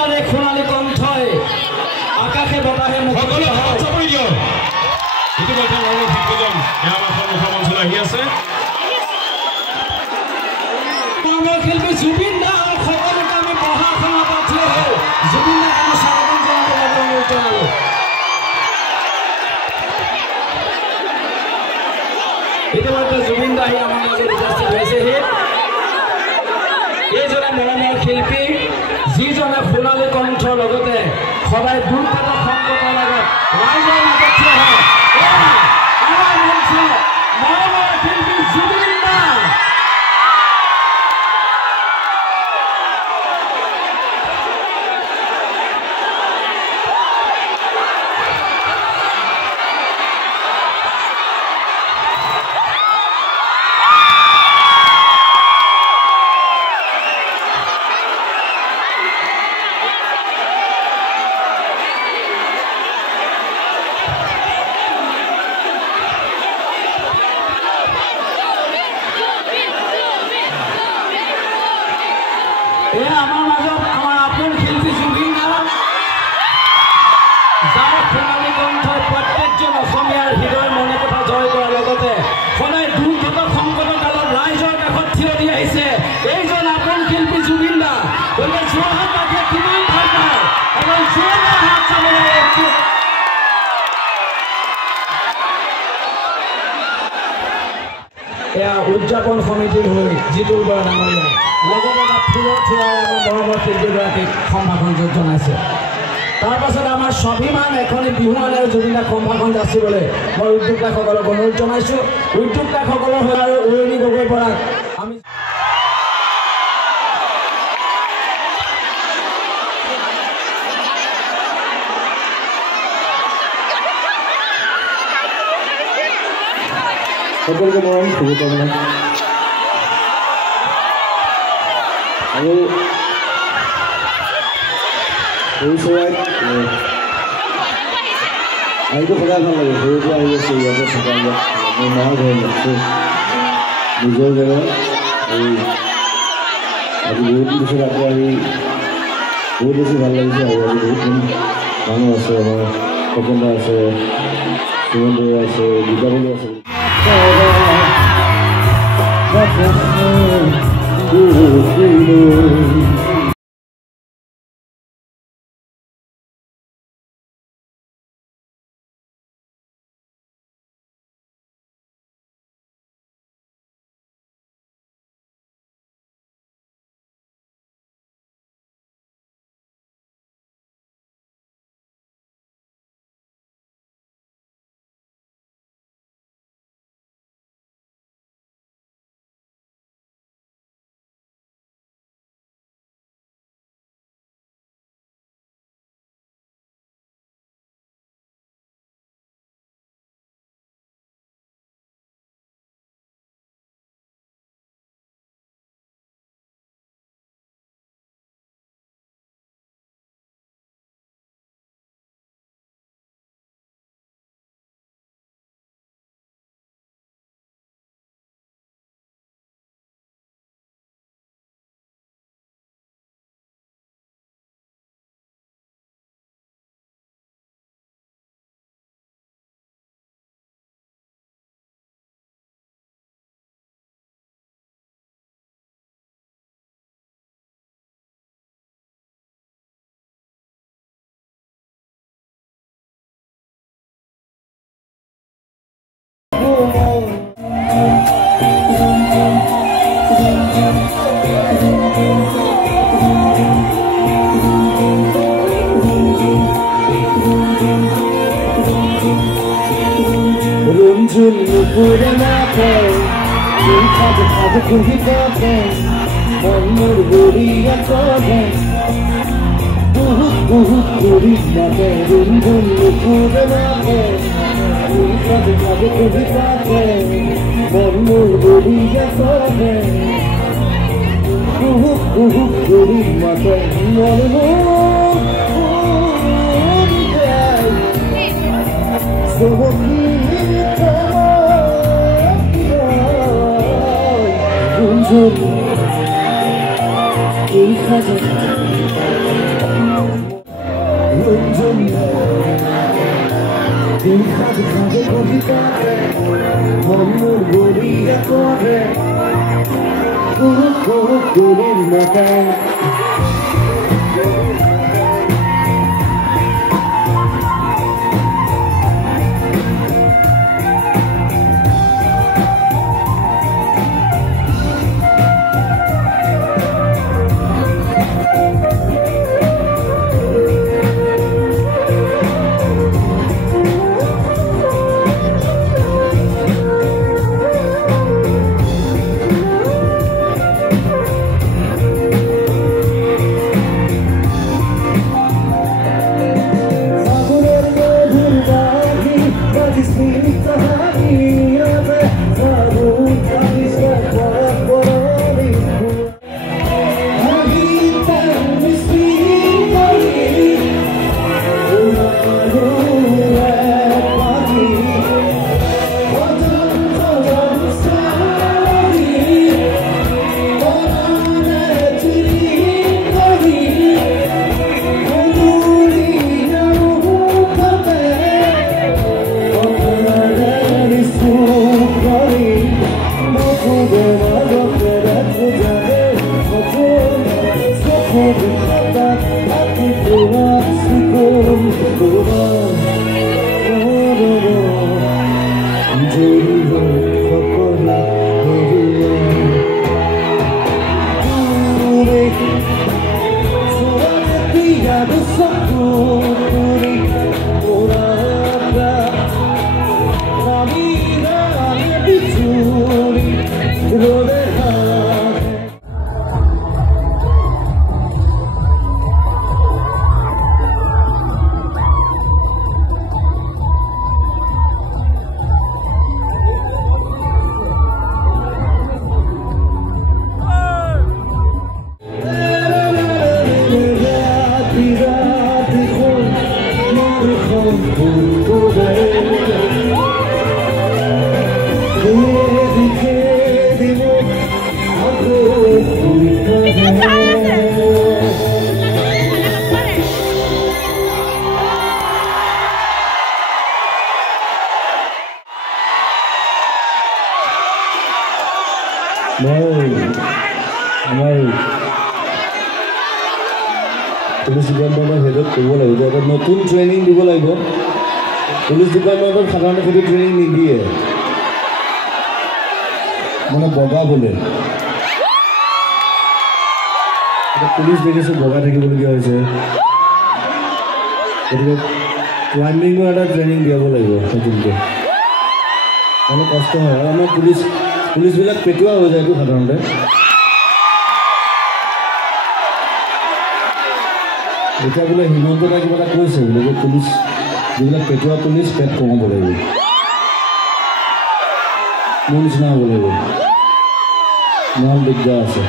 জুবিনদাৰ এই সোণালী কণ্ঠই আকাশে বতাহে সকলো হাত চাপৰি দিয়ক ইতিমধ্যে আমাৰ শিক্ষকজন আমাৰ সন্মুখৰ মঞ্চলৈ আহি আছে আমাৰ শিল্পী জুবিনদা সকলোকে আমি পঢ়া-শুনা পাঠি হ'ল জুবিনদাক আমি স্বাগতম জনাব অনুৰোধ জনালোঁ ইতিমধ্যে জুবিনদা আহি আমাৰ মাজত উপস্থিত হৈছেহি এইজনে মৰমৰ শিল্পী যিজনে সোণালী কণ্ঠৰ লগতে সদায় দুৰ্গত সংকটৰ লগত ৰাইজৰ মাজত থিয় হয় আমাৰ মঞ্চ মৰমৰ শিল্পী জুবিনদা আমাৰ মাজত আমাৰ আপোন শিল্পী জুবিনদা যাৰ সোণালী কণ্ঠই প্ৰত্যেকজন অসমীয়াৰ হৃদয় মনে কথা জয় কৰাৰ লগতে সদায় দুৰ্গত সংকটৰ কালত ৰাইজৰ কাষত থিয় দি আহিছে এইজন আপোন শিল্পী জুবিনদা গতিকে যোৰহাটবাসীয়ে কিমান ভাল পায় এজন জোৰদাৰ হাত চাবলৈ এয়া উদযাপন সমিতিৰ হৈ জিতুল বৰা ডাঙৰীয়া লগতে ফুলৰ থোৱাই আমাৰ মৰমৰ শিল্পীগৰাকীক সম্ভাষণ জনাইছে তাৰ পাছত আমাৰ স্বাভিমান এখনি বিহুৱান আৰু জুবিনদাক সম্ভাষণ যাচিবলৈ মই উদ্যোক্তাসকলক অনুৰোধ জনাইছোঁ উদ্যোক্তাসকলৰ হৈ আৰু উৰণি গগৈ বৰাক আমি সকলকে মৰম শুভকামনা আৰু সৰু চৰাইত আহিটো সদায় ভাল লাগে সৰুৰ পৰা আহি আছে ইয়াতে থকা মোৰ মাৰ ঘৰ আছে নিজৰ জেগা আৰু আজি বহুত পিছত আকৌ আহি বহুত বেছি ভাল লাগিছে আৰু আজি বহুতখিনি মানুহ আছে আমাৰ সপোন আছে সুমন বৰুৱা আছে দীপাৱলী আছে পুলিচ ডিপাৰ্টমেণ্টৰ হেডত ক'ব লাগিব এটা নতুন ট্ৰেইনিং দিব লাগিব পুলিচ ডিপাৰ্টমেণ্টত সাধাৰণতে সেইটো ট্ৰেইনিং নিদিয়ে মানে বগাবলৈ পুলিচ দেখিছোঁ বগা থাকিবলগীয়া হৈছে গতিকে ক্লাইম্বিঙৰ এটা ট্ৰেইনিং দিয়াব লাগিব নতুনকৈ মানে কষ্ট হয় আৰু আমাৰ পুলিচবিলাক পেটুৱা হৈ যায়তো সাধাৰণতে এতিয়া বোলে হিমন্ত দা কিবা এটা কৈছে বোলে যে পুলিচ যিবিলাক পেটুৱা পুলিচ পেট কমাব লাগিব মোৰ নিচিনা হ'ব লাগিব নহ'লে দিগদাৰ আছে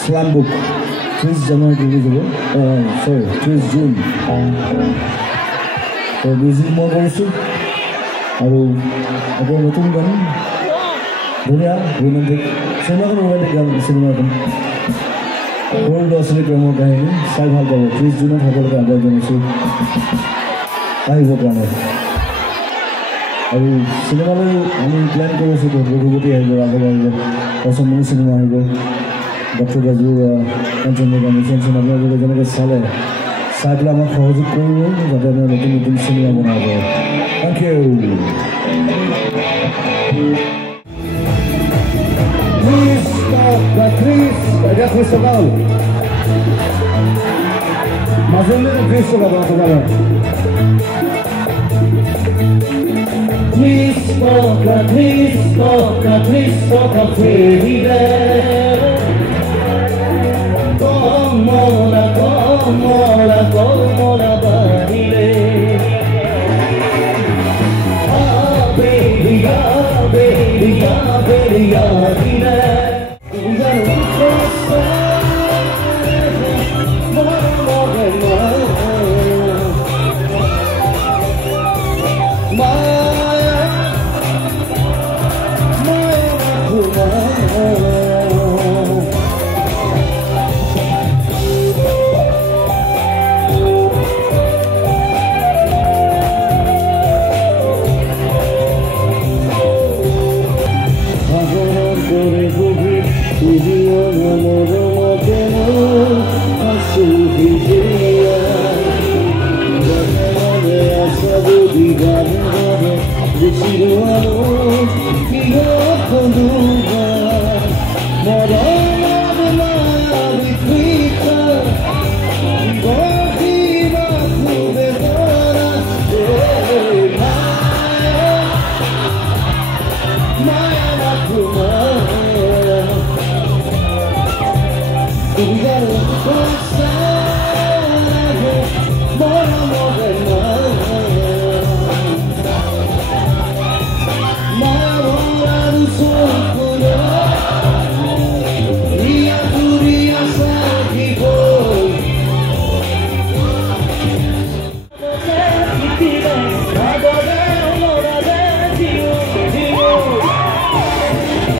স্লাম বুক 30 জানুৱাৰী ৰিলিজ হ'ব চৰি 30 জুন মিউজিক মই কৰিছোঁ আৰু এতিয়া নতুন গান ধুনীয়া ৰোমেণ্টিক চিনেমাখন ৰোমেণ্টিক গান চিনেমাখন সৰু ল'ৰা ছোৱালী প্ৰেমৰ কাহিনী চাই ভাল পাব 30 জুনত সকলোকে আগুৱাই জনাইছোঁ আহিব কাৰণে আৰু চিনেমালৈ আমি প্লেন কৰি আছোঁ ৰঘুপতি আহিব ৰাঘৱ আহিব তাৰপিছত মোৰ চিনেমা আহিব doctor Raju Kanchenjunga mission cinema আপোনালোকে যেনেকৈ চালে চাই পেলাই আমাক সহযোগ কৰিব যাতে আমি নতুন নতুন চিনেমা বনাব পাৰোঁ thank you Festival Mazulli Festival Cristo Felice como la baile We got it.